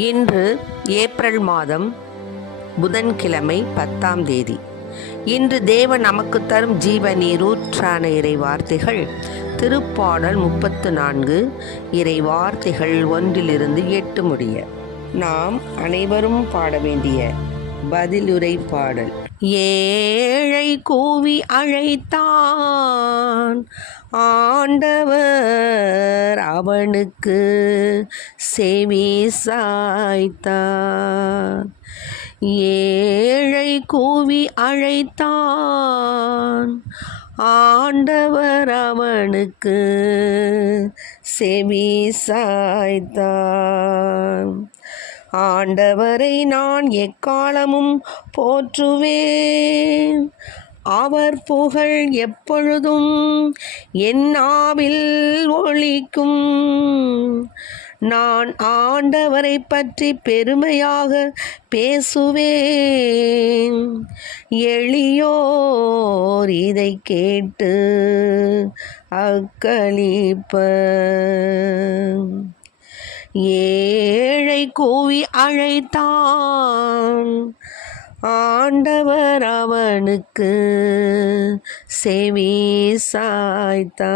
இன்று ஏப்ரல் மாதம் புதன்கிழமை 10ஆம் தேதி. இன்று தேவன் நமக்கு தரும் ஜீவ நீரூற்றான இறை வார்த்தைகள் திருப்பாடல் 34 இறை வார்த்தைகள் 1-8 முடிய. நாம் அனைவரும் பாட வேண்டிய பதிலுரை பாடல். ஏழை கூவி அழைத்தான், ஆண்டவர் அவனுக்கு செவி சாய்த்தார். ஏழை கூவி அழைத்தான், ஆண்டவர் அவனுக்கு செவி சாய்த்தார். ஆண்டவரை நான் எக்காலமும் போற்றுவேன், அவர் புகழ் எப்பொழுதும் என் நாவில் ஒலிக்கும். நான் ஆண்டவரை பற்றி பெருமையாக பேசுவேன், எளியோர் இதை கேட்டு அக்களிப்பர். ஏழை கூவி அழைத்தான், ஆண்டவர் அவனுக்கு செவி சாய்த்தார்.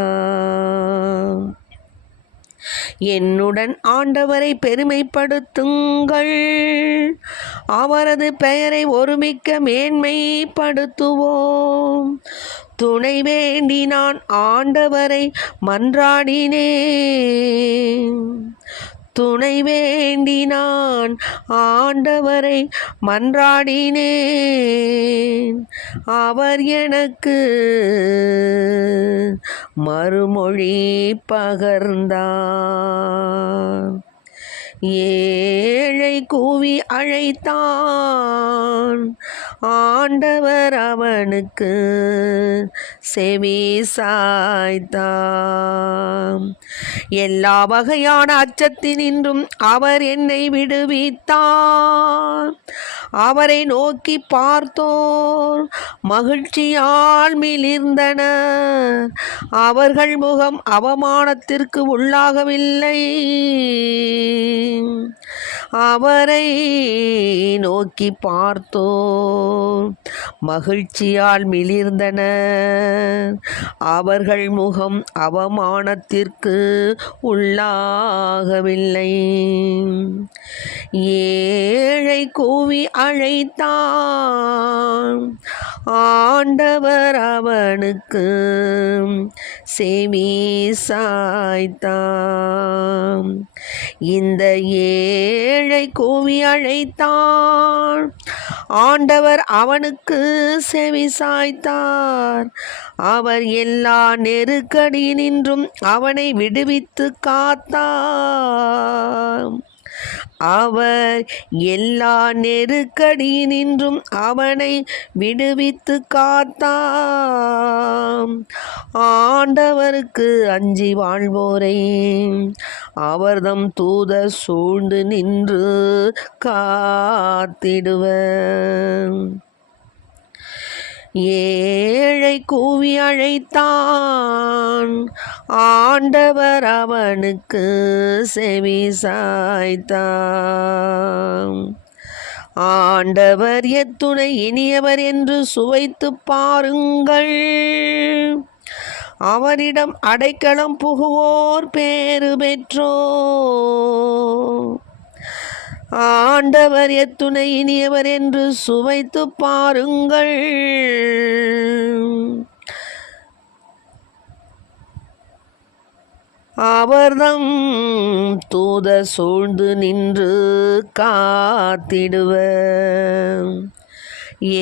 என்னுடன் ஆண்டவரை பெருமைப்படுத்துங்கள், அவரது பெயரை ஒருமிக்க மேன்மைப்படுத்துவோம். துணை வேண்டி நான் ஆண்டவரை மன்றாடினேன், துணை வேண்டி நான் ஆண்டவரை மன்றாடினேன், அவர் எனக்கு மறுமொழி பகர்ந்தார். ஏழை கூவி அழைத்தான், ஆண்டவர் அவனுக்கு செவி சாய்த்தார். எல்லா வகையான அச்சத்தினின்றும் அவர் என்னை விடுவித்தார். அவரை நோக்கி பார்த்தோர் மகிழ்ச்சியால் மிளிர்ந்தனர், அவர்கள் முகம் அவமானத்திற்கு உள்ளாகவில்லை. அவரை நோக்கி பார்த்தோர் மகிழ்ச்சியால் மிளிர்ந்தனர், அவர்கள் முகம் அவமானத்திற்கு உள்ளாகவில்லை. ஏழை கூவி அழைத்தான், ஆண்டவர் அவனுக்கு செவி சாய்த்தார். இந்த ஏழை கூவி அழைத்தான், ஆண்டவர் அவனுக்கு செவி சாய்த்தார். அவர் எல்லா நெருக்கடியினின்றும் அவனை விடுவித்து காத்தார். அவர் எல்லா நெருக்கடியினின்றும் அவனை விடுவித்து காத்தார். ஆண்டவருக்கு அஞ்சி வாழ்வோரை அவர்தம் தூதர் சூழ்ந்து நின்று காத்திடுவர். ஏழை கூவி அழைத்தான், ஆண்டவர் அவனுக்கு செவி சாய்த்தார். ஆண்டவர் எத்துணை இனியவர் என்று சுவைத்து பாருங்கள், அவரிடம் அடைக்கலம் புகுவோர் பேறு பெற்றோர். ஆண்டவர் எத்துணை இனியவர் என்று சுவைத்து பாருங்கள், அவர்தம் தூதர் சூழ்ந்து நின்று காத்திடுவர்.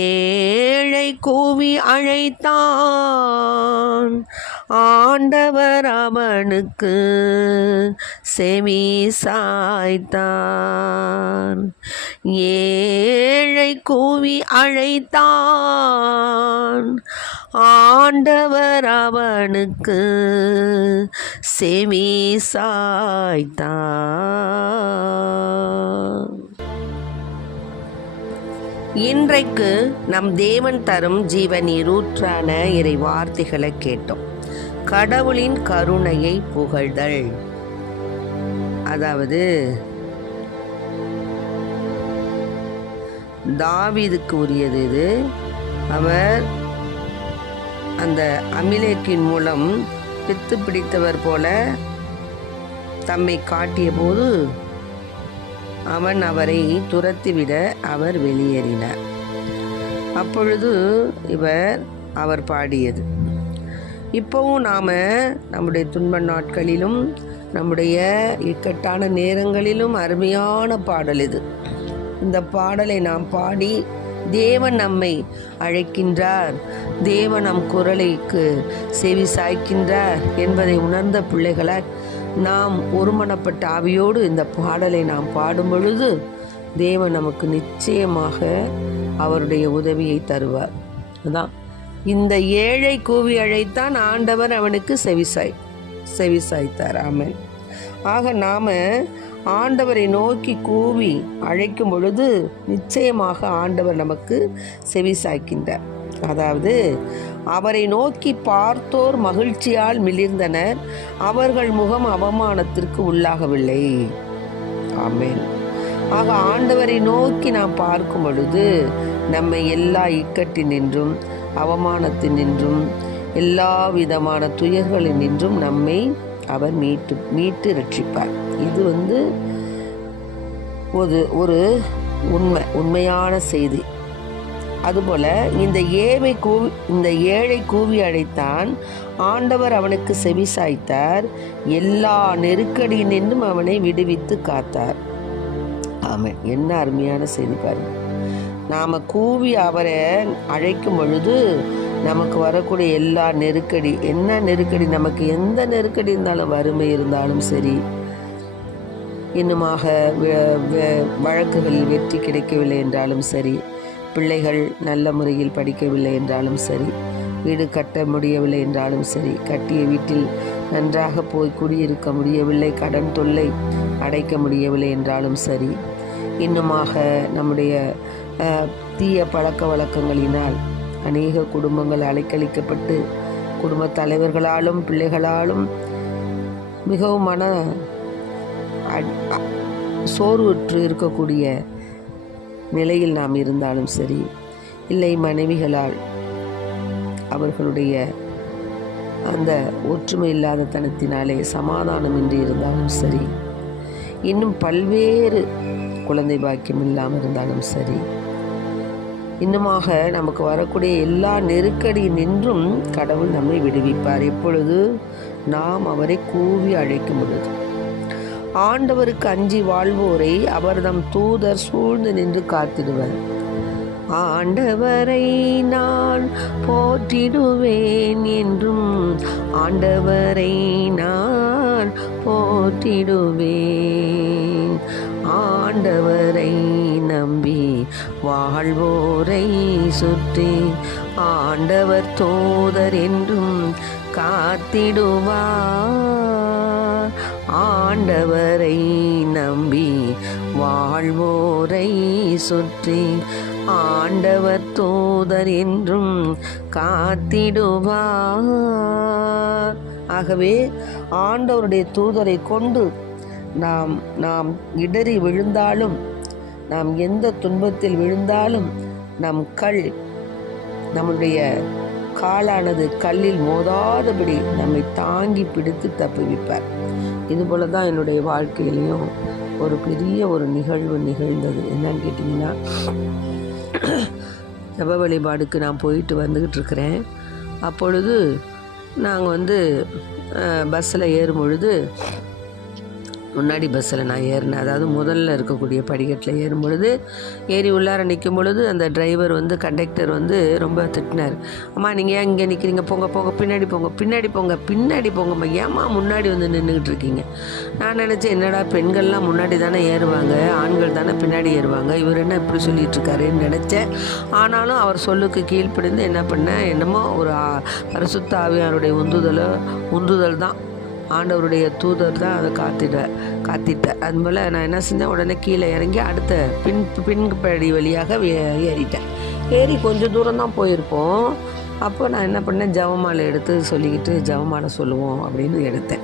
ஏழை கூவி அழைத்தான், ஆண்டவர் அவனுக்கு செவி சாய்த்தார். ஏழை கூவி அழைத்தான், ஆண்டவர் அவனுக்கு செவி சாய்த்தார். இன்றைக்கு நம் தேவன் தரும் ஜீவ நீரூற்றான இறை வார்த்தைகளை கேட்டோம். கடவுளின் கருணையை புகழ்தல், அதாவது தாவீதுக்கு உரியது இது. அவர் அந்த அமிலேக்கின் மூலம் பித்து பிடித்தவர் போல தம்மை காட்டிய போது அவன் அவரை துரத்திவிட அவர் வெளியேறினார். அப்பொழுது அவர் பாடியது. இப்போவும் நாம் நம்முடைய துன்ப நாட்களிலும் நம்முடைய இக்கட்டான நேரங்களிலும் அருமையான பாடல் இது. இந்த பாடலை நாம் பாடி தேவன் நம்மை அழைக்கின்றார், தேவன் நம் குரலுக்கு செவி சாய்க்கின்றார் என்பதை உணர்ந்த பிள்ளைகளால் நாம் ஒருமனப்பட்ட ஆவியோடு இந்த பாடலை நாம் பாடும் பொழுது தேவன் நமக்கு நிச்சயமாக அவருடைய உதவியை தருவார். அதான் இந்த ஏழை கூவி அழைத்தான், ஆண்டவர் அவனுக்கு செவிசாய்த்தார். ஆமென். ஆக நாம ஆண்டவரை நோக்கி கூவி அழைக்கும் பொழுது நிச்சயமாக ஆண்டவர் நமக்கு செவிசாய்க்கின்றார். அதாவது அவரை நோக்கி பார்த்தோர் மகிழ்ச்சியால் மிளிர்ந்தனர், அவர்கள் முகம் அவமானத்திற்கு உள்ளாகவில்லை. ஆமென். ஆக ஆண்டவரை நோக்கி நாம் பார்க்கும் பொழுது நம்மை எல்லா இக்கட்டினின்றும் அவமானத்தினின்றும் எல்லா விதமான துயர்களினின்றும் நம்மை அவர் மீட்டு ரட்சிப்பார். இது ஒரு உண்மையான செய்தி. அதுபோல இந்த ஏழை கூவி அழைத்தான், ஆண்டவர் அவனுக்கு செவிசாய்த்தார், எல்லா நெருக்கடியினின்றும் அவனை விடுவித்து காத்தார். ஆமென். என்ன அருமையான செய்தி பாருங்க. நாம் கூவி அவரை அழைக்கும் பொழுது நமக்கு வரக்கூடிய எல்லா நெருக்கடி, என்ன நெருக்கடி, நமக்கு எந்த நெருக்கடி இருந்தாலும், வறுமை இருந்தாலும் சரி, இன்னுமாக வழக்குகளில் வெற்றி கிடைக்கவில்லை என்றாலும் சரி, பிள்ளைகள் நல்ல முறையில் படிக்கவில்லை என்றாலும் சரி, வீடு கட்ட முடியவில்லை என்றாலும் சரி, கட்டிய வீட்டில் நன்றாக போய் குடியிருக்க முடியவில்லை, கடன் தொல்லை அடைக்க முடியவில்லை என்றாலும் சரி, இன்னுமாக நம்முடைய தீய பழக்க வழக்கங்களினால் அநேக குடும்பங்கள் அலைக்கழிக்கப்பட்டு குடும்ப தலைவர்களாலும் பிள்ளைகளாலும் மிகவும் சோர்வுற்று இருக்கக்கூடிய நிலையில் நாம் இருந்தாலும் சரி, இல்லை மனைவிகளால் அவர்களுடைய அந்த ஒற்றுமை இல்லாத தனத்தினாலே சமாதானமின்றி இருந்தாலும் சரி, இன்னும் பல்வேறு குழந்தை பாக்கியம் இல்லாமல் இருந்தாலும் சரி, இன்னுமாக நமக்கு வரக்கூடிய எல்லா நெருக்கடி நின்றும் கடவுள் நம்மை விடுவிப்பார். எப்பொழுது நாம் அவரை கூவி அழைக்கும் பொழுது. ஆண்டவருக்கு அஞ்சி வாழ்வோரை அவர் தம் தூதர் சூழ்ந்து நின்று காத்திடுவர். ஆண்டவரை நான் போற்றிடுவேன் என்றும், ஆண்டவரை நான் போற்றிடுவேன். ஆண்டவரை நம்பி வாழ்வோரை சுற்றி ஆண்டவர் தூதர் என்றும் காத்திடுவார். ஆண்டவரை நம்பி வாழ்வோரை சுற்றி ஆண்டவர் தூதர் என்றும் காத்திடுவார். ஆகவே ஆண்டவருடைய தூதரை கொண்டு நாம் இடறி விழுந்தாலும், நாம் எந்த துன்பத்தில் விழுந்தாலும் நம்முடைய காலானது கல்லில் மோதாதபடி நம்மை தாங்கி பிடித்து தப்புவிப்பார். இதுபோல தான் என்னுடைய வாழ்க்கையிலையும் ஒரு பெரிய ஒரு நிகழ்வு நிகழ்ந்தது. என்னன்னு கேட்டிங்கன்னா, ஜெப வழிபாடுக்கு நான் போயிட்டு வந்துக்கிட்டு இருக்கிறேன். அப்பொழுது நாங்கள் பஸ்ஸில் ஏறும் பொழுது, முன்னாடி பஸ்ஸில் நான் ஏறினேன், அதாவது முதல்ல இருக்கக்கூடிய படிக்கட்டில் ஏறும் பொழுது, ஏறி உள்ளார நிற்கும் பொழுது அந்த டிரைவர் கண்டக்டர் ரொம்ப திட்டினார். அம்மா நீங்கள் ஏன் இங்கே நிற்கிறீங்க, போங்க பின்னாடி போங்கம்மா, ஏம்மா முன்னாடி நின்றுக்கிட்டு இருக்கீங்க. நான் நினச்சேன், என்னடா பெண்கள்லாம் முன்னாடி தானே ஏறுவாங்க, ஆண்கள் தானே பின்னாடி ஏறுவாங்க, இவர் என்ன இப்படி சொல்லிகிட்டு இருக்காருன்னு நினச்சேன். ஆனாலும் அவர் சொல்லுக்கு கீழ்ப்படிந்து என்ன பண்ணேன், என்னமோ ஒரு பரிசுத்த ஆவியாருடைய உந்துதல் தான், ஆண்டவருடைய தூதர் தான் அதை காத்திட்டேன். அதுபோல் நான் என்ன செஞ்சேன், உடனே கீழே இறங்கி அடுத்த பின்படி வழியாக ஏறி கொஞ்சம் தூரம் தான் போயிருப்போம். அப்போ நான் என்ன பண்ணேன், ஜெபமாலை எடுத்து சொல்லிக்கிட்டு ஜெபமாலை சொல்லுவோம் அப்படின்னு எடுத்தேன்.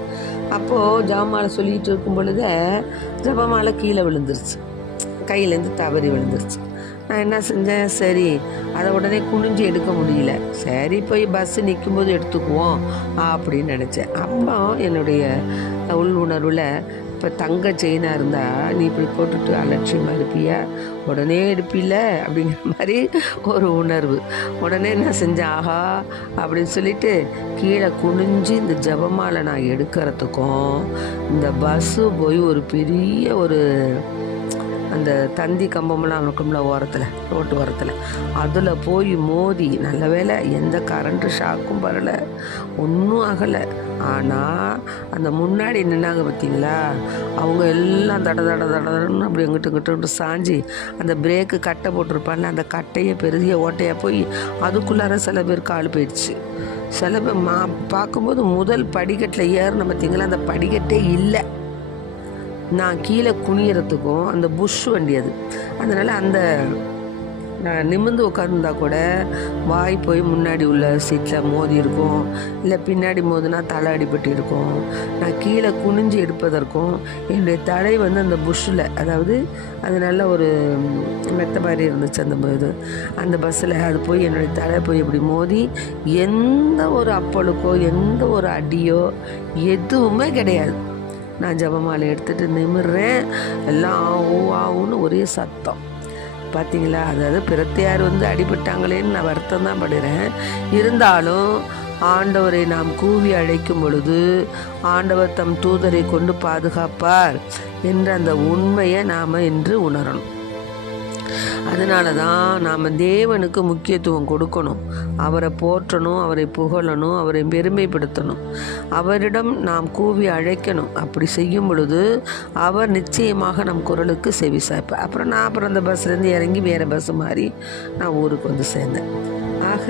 அப்போது ஜெபமாலை சொல்லிக்கிட்டு இருக்கும் பொழுது ஜெபமாலை கீழே விழுந்துருச்சு, கையிலேருந்து தவறி விழுந்துருச்சு. நான் என்ன செஞ்சேன், சரி அதை உடனே குனிஞ்சு எடுக்க முடியல, சரி போய் பஸ்ஸு நிற்கும்போது எடுத்துக்குவோம் அப்படின்னு நினச்சேன். அப்போ என்னுடைய உள் உணர்வில், இப்போ தங்க செயினாக இருந்தால் நீ இப்படி போட்டுட்டு அலட்சியமாக இருப்பியா, உடனே எடுப்பில்ல அப்படிங்கிற மாதிரி ஒரு உணர்வு. உடனே என்ன செஞ்சேன், ஆஹா அப்படின்னு சொல்லிட்டு கீழே குனிஞ்சு இந்த ஜபமாலை நான் எடுக்கிறதுக்கும் இந்த பஸ்ஸு போய் ஒரு பெரிய ஒரு அந்த தந்தி கம்பமெல்லாம் இருக்கும்ல ஓரத்தில், ரோட்டு ஓரத்தில், அதில் போய் மோதி, நல்ல வேளை எந்த கரண்ட்டு ஷாக்கும் வரலை, ஒன்றும் ஆகலை. ஆனால் அந்த முன்னாடி நின்னாங்க பார்த்தீங்களா, அவங்க எல்லாம் தட தட தடன்னு அப்படி இங்கிட்டு சாஞ்சி அந்த பிரேக்கு கட்டை போட்டிருப்பாங்க, அந்த கட்டையை பெரிய ஓட்டையாக போய் அதுக்குள்ளார சில பேர் கால் போயிடுச்சு. சில பேர் பார்க்கும்போது முதல் படிக்கட்டில் ஏறின பார்த்தீங்களா, அந்த படிக்கட்டே இல்லை. நான் கீழே குனியறதுக்கும் அந்த புஷ் வண்டி அது, அதனால் அந்த நான் நிமிர்ந்து உட்காந்துருந்தா கூட வாய் போய் முன்னாடி உள்ள சீட்டில் மோதி இருக்கும், இல்லை பின்னாடி மோதினா தலை அடிபட்டு இருக்கும். நான் கீழே குனிஞ்சு எடுப்பதற்கும் என்னுடைய தலை வந்து அந்த புஷ்ஷில், அதாவது அது நல்ல ஒரு மெத்த மாதிரி இருந்துச்சு அந்த பஸ்ஸில், அது போய் என்னுடைய தலை போய் இப்படி மோதி எந்த ஒரு அப்பளுக்கோ எந்த ஒரு அடியோ எதுவுமே கிடையாது. நான் ஜபமாலை எடுத்துகிட்டு நிமிர்றேன், எல்லாம் ஆவுன்னு ஒரே சத்தம். பார்த்தீங்களா, அதாவது பிரத்தையார் வந்து அடிபட்டாங்களேன்னு நான் வருத்தம் தான் படுறேன். இருந்தாலும் ஆண்டவரை நாம் கூவி அழைக்கும் பொழுது ஆண்டவர் தம் தூதரை கொண்டு பாதுகாப்பார் என்ற அந்த உண்மையை நாம் இன்று உணரணும். அதனால தான் நாம் தேவனுக்கு முக்கியத்துவம் கொடுக்கணும், அவரை போற்றணும், அவரை புகழணும், அவரை பெருமைப்படுத்தணும், அவரிடம் நாம் கூவி அழைக்கணும். அப்படி செய்யும் பொழுது அவர் நிச்சயமாக நம் குரலுக்கு செவி சாய்ப்பார். அப்புறம் அந்த பஸ்லேருந்து இறங்கி வேறு பஸ் மாறி நான் ஊருக்கு வந்து சேர்ந்தேன். ஆக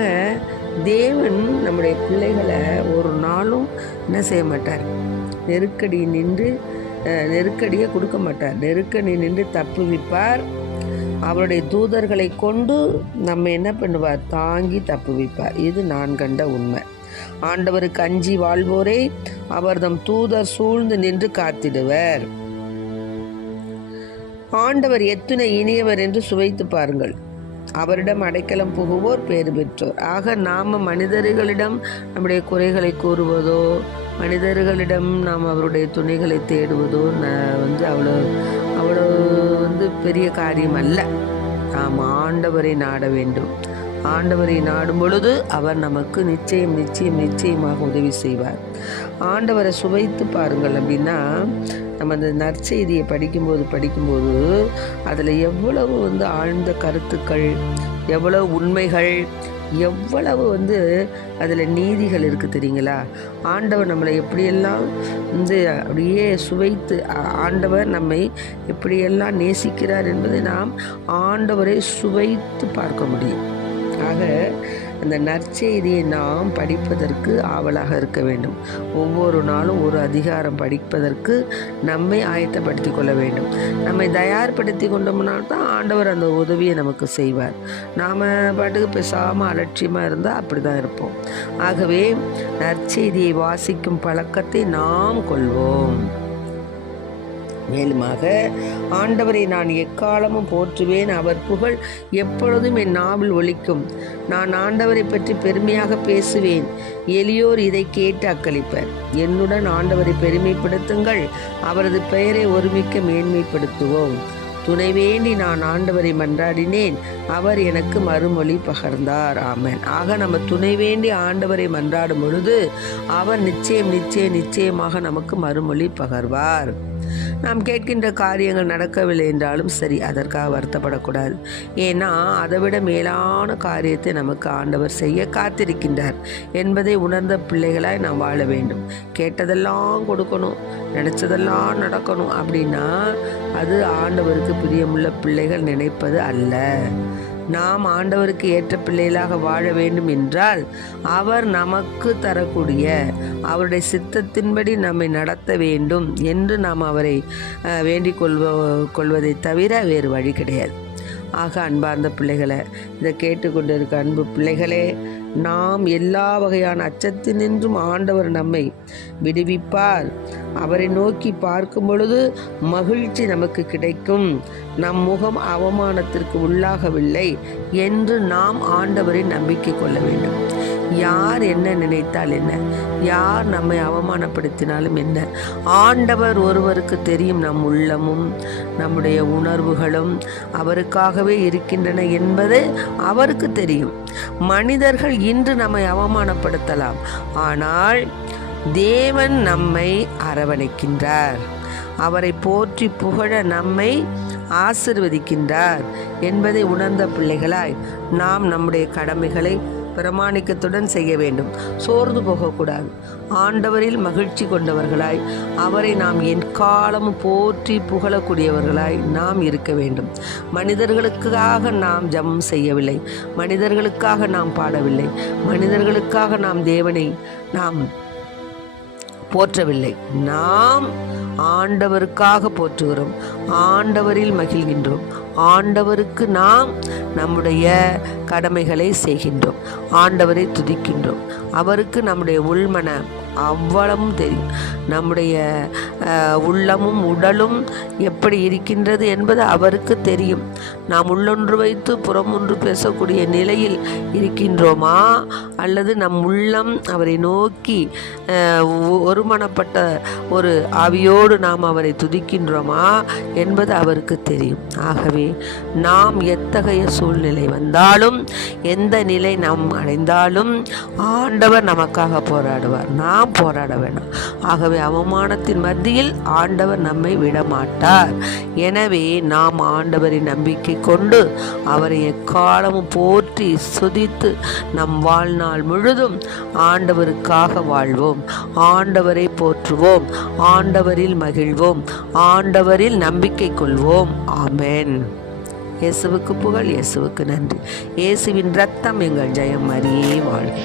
தேவன் நம்முடைய பிள்ளைகளை ஒரு நாளும் என்ன செய்ய மாட்டார், நெருக்கடியை கொடுக்க மாட்டார், நெருக்கடி நின்று தப்புவிப்பார். அவருடைய தூதர்களை கொண்டு நம்ம என்ன பண்ணுவார், தாங்கி தப்புவிப்பார். இது நான் கண்ட உண்மை. ஆண்டவருக்கு அஞ்சி வாழ்வோரை அவர் தம் தூதர் சூழ்ந்து நின்று காத்திடுவர். ஆண்டவர் எத்துணை இனியவர் என்று சுவைத்து பாருங்கள், அவரிடம் அடைக்கலம் புகுவோர் பேறு பெற்றோர். ஆக நாம் மனிதர்களிடம் நம்முடைய குறைகளை கூறுவதோ, மனிதர்களிடம் நாம் அவருடைய துணைகளை தேடுவதோ அவ்வளோ பெரிய காரியம் அல்ல. நாம் ஆண்டவரை நாட வேண்டும். ஆண்டவரை நாடும் பொழுது அவர் நமக்கு நிச்சயமாக உதவி செய்வார். ஆண்டவரை சுவைத்து பாருங்கள் அப்படின்னா, நம்ம அந்த நற்செய்தியை படிக்கும்போது அதில் எவ்வளவு ஆழ்ந்த கருத்துக்கள், எவ்வளவு உண்மைகள், எவ்வளவு அதில் நீதிகள் இருக்குது தெரியுங்களா. ஆண்டவர் நம்மளை எப்படியெல்லாம் அப்படியே சுவைத்து, ஆண்டவர் நம்மை எப்படியெல்லாம் நேசிக்கிறார் என்பதை நாம் ஆண்டவரை சுவைத்து பார்க்க முடியும். ஆக அந்த நற்செய்தியை நாம் படிப்பதற்கு ஆவலாக இருக்க வேண்டும். ஒவ்வொரு நாளும் ஒரு அதிகாரம் படிப்பதற்கு நம்மை ஆயத்தப்படுத்தி கொள்ள வேண்டும். நம்மை தயார்படுத்தி கொண்டோம்னா தான் ஆண்டவர் அந்த உதவியை நமக்கு செய்வார். நாம் பாட்டுக்கு பேசாமல் அலட்சியமாக இருந்தால் அப்படி தான் இருப்போம். ஆகவே நற்செய்தியை வாசிக்கும் பழக்கத்தை நாம் கொள்வோம். மேலுமாக ஆண்டவரை நான் எக்காலமும் போற்றுவேன், அவர் புகழ் எப்பொழுதும் என் நாவில் ஒலிக்கும். நான் ஆண்டவரை பற்றி பெருமையாக பேசுவேன், எளியோர் இதை கேட்டு அக்களிப்பர். என்னுடன் ஆண்டவரை பெருமைப்படுத்துங்கள், அவரது பெயரை ஒருமிக்க மேன்மைப்படுத்துவோம். துணை வேண்டி நான் ஆண்டவரை மன்றாடினேன், அவர் எனக்கு மறுமொழி பகர்ந்தார். ஆமென். ஆக நம்ம துணை வேண்டி ஆண்டவரை மன்றாடும் பொழுது அவர் நிச்சயமாக நமக்கு மறுமொழி பகர்வார். நாம் கேட்கின்ற காரியங்கள் நடக்கவில்லை என்றாலும் சரி, அதற்காக வருத்தப்படக்கூடாது. ஏன்னா அதைவிட மேலான காரியத்தை நமக்கு ஆண்டவர் செய்ய காத்திருக்கின்றார் என்பதை உணர்ந்த பிள்ளைகளாய் நாம் வாழ வேண்டும். கேட்டதெல்லாம் கொடுக்கணும், நினைச்சதெல்லாம் நடக்கணும் அப்படின்னா அது ஆண்டவருக்கு பிரியமுள்ள பிள்ளைகள் நினைப்பது அல்ல. நாம் ஆண்டவருக்கு ஏற்ற பிள்ளைகளாக வாழ வேண்டும் என்றால் அவர் நமக்கு தரக்கூடிய அவருடைய சித்தத்தின்படி நம்மை நடத்த வேண்டும் என்று நாம் அவரை வேண்டிக் கொள்வதை தவிர வேறு வழி கிடையாது. ஆக அன்பார்ந்த பிள்ளைகளை, இதை கேட்டுக்கொண்டு இருக்க அன்பு பிள்ளைகளே, நாம் எல்லா வகையான அச்சத்தினின்றும் ஆண்டவர் நம்மை விடுவிப்பார். அவரை நோக்கி பார்க்கும் பொழுது மகிழ்ச்சி நமக்கு கிடைக்கும். நம் முகம் அவமானத்திற்கு உள்ளாகவில்லை என்று நாம் ஆண்டவரை நம்பிக்கை கொள்ள வேண்டும். யார் என்ன நினைத்தால் என்ன, யார் நம்மை அவமானப்படுத்தினாலும் என்ன, ஆண்டவர் ஒருவருக்கு தெரியும். நம் உள்ளமும் நம்முடைய உணர்வுகளும் அவருக்காகவே இருக்கின்றன என்பது அவருக்கு தெரியும். மனிதர்கள் இன்று நம்மை அவமானப்படுத்தலாம், ஆனால் தேவன் நம்மை அரவணைக்கின்றார். அவரை போற்றி புகழ நம்மை ஆசீர்வதிக்கின்றார் என்பதை உணர்ந்த பிள்ளைகளாய் நாம் நம்முடைய கடமைகளை பிரமாணிக்கத்துடன் செய்ய வேண்டும். சோர்ந்து போகக்கூடாது. ஆண்டவரில் மகிழ்ச்சி கொண்டவர்களாய் அவரை நாம் எக்காலமும் போற்றி புகழக்கூடியவர்களாய் நாம் இருக்க வேண்டும். மனிதர்களுக்காக நாம் ஜெபம் செய்யவில்லை, மனிதர்களுக்காக நாம் பாடவில்லை, மனிதர்களுக்காக நாம் தேவனை நாம் போற்றவில்லை. நாம் ஆண்டவருக்காக போற்றுகிறோம், ஆண்டவரில் மகிழ்கின்றோம், ஆண்டவருக்கு நாம் நம்முடைய கடமைகளை செய்கின்றோம், ஆண்டவரை துதிக்கின்றோம். அவருக்கு நம்முடைய உள்மன அவ்வளவும் தெரியும். நம்முடைய உள்ளமும் உடலும் எப்படி இருக்கின்றது என்பது அவருக்கு தெரியும். நாம் உள்ளொன்று வைத்து புறமொன்று பேசக்கூடிய நிலையில் இருக்கின்றோமா, அல்லது நம் உள்ளம் அவரை நோக்கி ஒருமனப்பட்ட ஒரு ஆவியோடு நாம் அவரை துதிக்கின்றோமா என்பது அவருக்கு தெரியும். ஆகவே நாம் எத்தகைய சூழ்நிலை வந்தாலும், எந்த நிலை நாம் அடைந்தாலும் ஆண்டவர் நமக்காக போராடுவார். நாம் போராட வேண்டாம். ஆகவே அவமானத்தின் மத்தியில் ஆண்டவர் நம்மை விடமாட்டார். எனவே நாம் ஆண்டவரின் நம்பிக்கை கொண்டு அவரை எக்காலமும் போற்றி சுதித்து நம் வாழ்நாள் முழுதும் ஆண்டவருக்காக வாழ்வோம், ஆண்டவரை போற்றுவோம், ஆண்டவரில் மகிழ்வோம், ஆண்டவரில் நம்பிக்கை கொள்வோம். ஆமென். இயேசுவுக்கு புகழ், இயேசுவுக்கு நன்றி. இயேசுவின் இரத்தம் எங்கள் ஜெயம். மரியே வாழ்க.